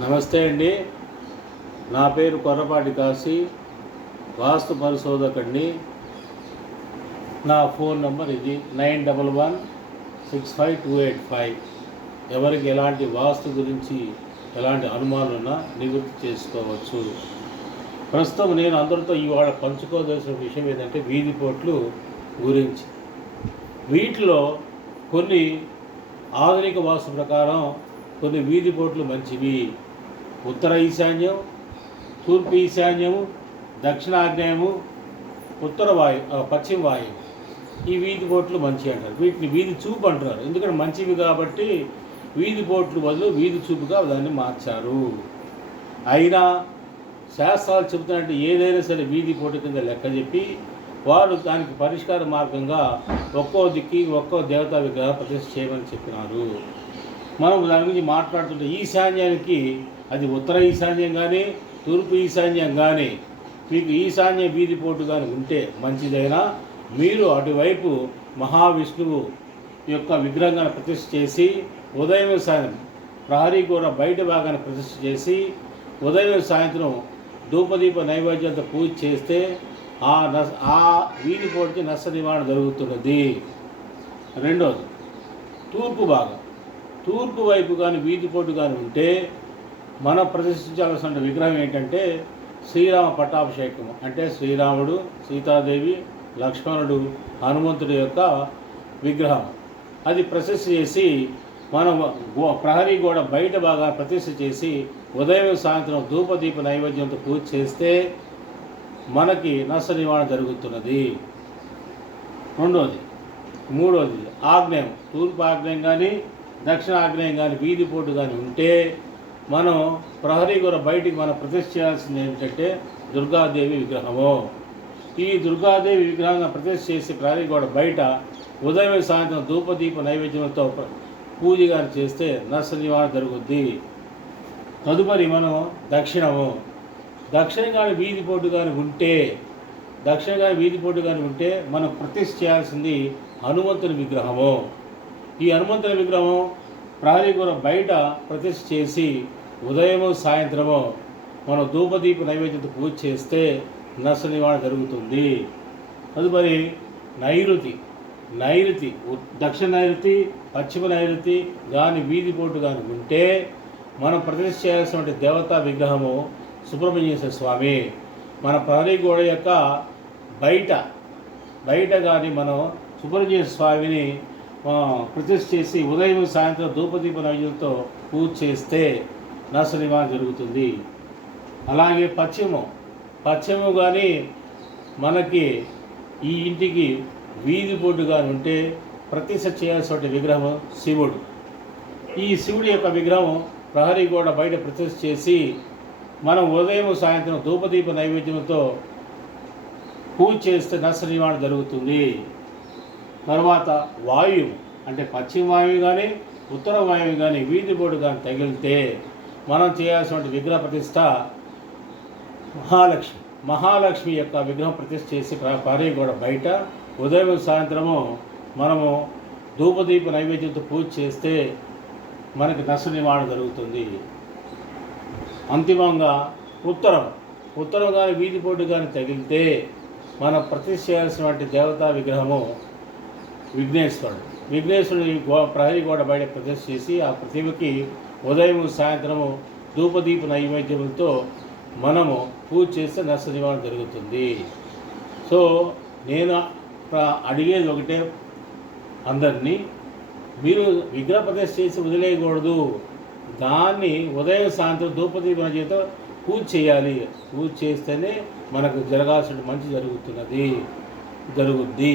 నమస్తే అండి. నా పేరు కొర్రపాటి కాశీ. వాస్తు పరిశోధకండి. నా ఫోన్ నంబర్ ఇది nine double one six five two eight five. ఎవరికి ఎలాంటి వాస్తు గురించి ఎలాంటి అనుమానాలున్నా నివృత్తి చేసుకోవచ్చు. ప్రస్తుతం నేను అందరితో ఇవాళ పంచుకోదలసిన విషయం ఏంటంటే వీధి పోట్లు గురించి. వీటిలో కొన్ని ఆధునిక వాస్తు ప్రకారం కొన్ని వీధి పోట్లు మంచివి. ఉత్తర ఈశాన్యం తూర్పు ఈశాన్యము దక్షిణాగ్నేయము ఉత్తర వాయు పశ్చిమ వాయువు ఈ వీధి బోట్లు మంచి అంటారు. వీటిని వీధి చూపు అంటారు ఎందుకంటే మంచివి కాబట్టి వీధి బోట్లు బదులు వీధి చూపుగా దాన్ని మార్చారు. అయినా శాస్త్రాలు చెబుతున్నట్టు ఏదైనా సరే వీధి పోటు కింద లెక్క చెప్పి వారు దానికి పరిష్కార మార్గంగా ఒక్కో దిక్కి ఒక్కో దేవతా విగ్రహ ప్రతిష్ట చేయమని చెప్పినారు. మనం దాని గురించి మాట్లాడుతుంటే ఈశాన్యానికి అది ఉత్తర ఈశాన్యం కానీ తూర్పు ఈశాన్యం కానీ మీకు ఈశాన్య వీధి పోటు కానీ ఉంటే మంచిదైనా మీరు అటువైపు మహావిష్ణువు యొక్క విగ్రహాన్ని ప్రతిష్ఠ చేసి ఉదయం సాయంత్రం ప్రహరీ కూడా బయట భాగాన్ని ప్రతిష్ఠ చేసి ఉదయం సాయంత్రం ధూపదీప నైవేద్యంతో పూజ చేస్తే ఆ నస్ ఆ వీధి పోటుకి నష్ట నివారణ జరుగుతున్నది. రెండోది తూర్పు భాగం. తూర్పు వైపు కానీ వీధి పోటు కానీ ఉంటే మనం ప్రదర్శించాల్సిన విగ్రహం ఏంటంటే శ్రీరామ పట్టాభిషేకం అంటే శ్రీరాముడు సీతాదేవి లక్ష్మణుడు హనుమంతుడి యొక్క విగ్రహం. అది ప్రతిష్ఠ చేసి మనం గో ప్రహరీ గోడ బయట బాగా ప్రతిష్ఠ చేసి ఉదయం సాయంత్రం ధూపదీప నైవేద్యంతో పూజ చేస్తే మనకి నష్ట నివారణ జరుగుతున్నది. రెండోది. మూడోది. ఆగ్నేయం. తూర్పు ఆగ్నేయం కానీ దక్షిణ ఆగ్నేయం కానీ వీధి పోటు కానీ ఉంటే మనం ప్రహరీ గోడ బయటికి మనం ప్రతిష్ఠ చేయాల్సింది ఏంటంటే దుర్గాదేవి విగ్రహము. ఈ దుర్గాదేవి విగ్రహంగా ప్రతిష్ఠ చేసి ప్రహరీ గోడ బయట ఉదయం సాయంత్రం ధూపదీప నైవేద్యంతో పూజ గారు చేస్తే నష్ట నివారణ జరుగుద్ది. తదుపరి మనం దక్షిణము. దక్షిణ కానీ వీధి పోటు కానీ ఉంటే దక్షిణ కానీ వీధి పోటు కానీ ఉంటే మనం ప్రతిష్ఠ చేయాల్సింది హనుమంతుని విగ్రహము. ఈ హనుమంతుని విగ్రహం ప్రహరీ బయట ప్రతిష్ఠ చేసి ఉదయము సాయంత్రము మనం ధూపదీప నైవేద్యంతో పూజ చేస్తే నష్ట నివారణ జరుగుతుంది. తదుపరి నైరుతి. నైరుతి దక్షిణ నైరుతి పశ్చిమ నైరుతి కానీ వీధి పోటు కానీ ఉంటే మనం ప్రతిష్ఠ చేయాల్సినటువంటి దేవతా విగ్రహము సుబ్రహ్మణ్యేశ్వర స్వామి. మన ప్రహరీ గోడ యొక్క బయట బయట కానీ మనం సుబ్రహ్మణ్యేశ్వర స్వామిని ప్రతిష్ట ప్రతిష్ఠ చేసి ఉదయం సాయంత్రం ధూపదీప నైవేద్యంతో పూజ చేస్తే నష్ట జరుగుతుంది. అలాగే పశ్చిమం. పశ్చిమం కానీ మనకి ఈ ఇంటికి వీధి బోర్డు కానీ ఉంటే ప్రతిష్ట చేయాల్సిన విగ్రహం శివుడు. ఈ శివుడి యొక్క విగ్రహం ప్రహరీ గోడ బయట ప్రతిష్ఠ చేసి మనం ఉదయం సాయంత్రం ధూపదీప నైవేద్యంతో పూజ చేస్తే నష్ట నివారణ జరుగుతుంది. తర్వాత వాయువు. అంటే పశ్చిమ వాయువు కానీ ఉత్తర వాయువు కానీ వీధి బోర్డు కానీ తగిలితే మనం చేయాల్సిన విగ్రహ ప్రతిష్ట మహాలక్ష్మి. మహాలక్ష్మి యొక్క విగ్రహం ప్రతిష్ఠ చేసి పారే కూడా బయట. ఉదయం సాయంత్రము మనము ధూపదీప నైవేద్యంతో పూజ చేస్తే మనకి నష్ట నివారణ జరుగుతుంది. అంతిమంగా ఉత్తరం. ఉత్తరం కానీ వీధి పోటు కానీ తగిలితే మనం ప్రతిష్ఠ చేయాల్సినటువంటి దేవతా విగ్రహము విఘ్నేశ్వరుడు. విఘ్నేశ్వరుడు ఈ గో ప్రహరీ గోడ బయట ప్రతిష్ఠ చేసి ఆ ప్రతిమకి ఉదయం సాయంత్రము ధూపదీప నైవేద్యములతో మనము పూజ చేస్తే నష్ట నివారణ జరుగుతుంది. సో నేను అడిగేది ఒకటే అందరినీ మీరు విగ్రహ ప్రతిష్ఠ చేసి వదిలేయకూడదు. దాన్ని ఉదయం సాయంత్రం ధూపదీపన చేత పూజ చేయాలి. పూజ చేస్తేనే మనకు జరగాల్సిన మంచి జరుగుతున్నది జరుగుద్ది.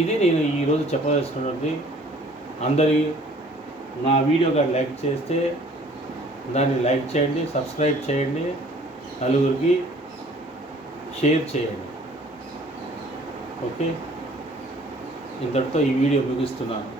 ఇది నేను ఈరోజు చెప్పదలుచుకున్నది. అందరి నా వీడియో కానీ లైక్ చేస్తే దాన్ని లైక్ చేయండి సబ్స్క్రైబ్ చేయండి నలుగురికి షేర్ చేయండి. ఓకే? ఇంతటితో ఈ వీడియో ముగిస్తున్నాను.